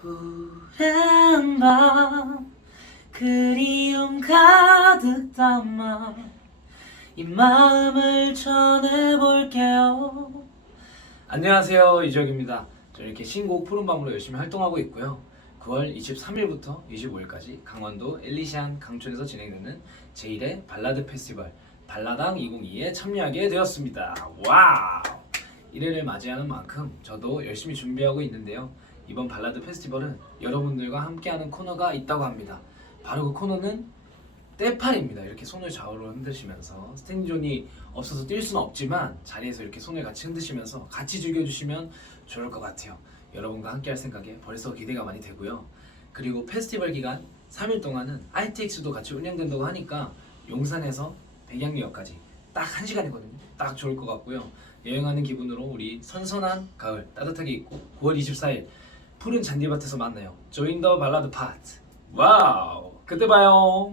푸른 밤 그리움 가득 담아 이 마음을 전해볼게요. 안녕하세요 이적입니다. 저는 이렇게 신곡 푸른밤으로 열심히 활동하고 있고요. 9월 23일부터 25일까지 강원도 엘리시안 강촌에서 진행되는 제1회 발라드 페스티벌 발라당 2022에 참여하게 되었습니다. 와우! 1회를 맞이하는 만큼 저도 열심히 준비하고 있는데요 이번 발라드 페스티벌은 여러분들과 함께하는 코너가 있다고 합니다 바로 그 코너는 떼팔입니다. 이렇게 손을 좌우로 흔드시면서 스탠딩존이 없어서 뛸 수는 없지만 자리에서 이렇게 손을 같이 흔드시면서 같이 즐겨주시면 좋을 것 같아요. 여러분과 함께할 생각에 벌써 기대가 많이 되고요. 그리고 페스티벌 기간 3일 동안은 ITX도 같이 운영된다고 하니까 용산에서 백양리역까지 딱 1시간이거든요. 딱 좋을 것 같고요. 여행하는 기분으로 우리 선선한 가을 따뜻하게 입고 9월 24일 푸른 잔디밭에서 만나요. 조인 더 발라드 파트. 와우. 그때 봐요.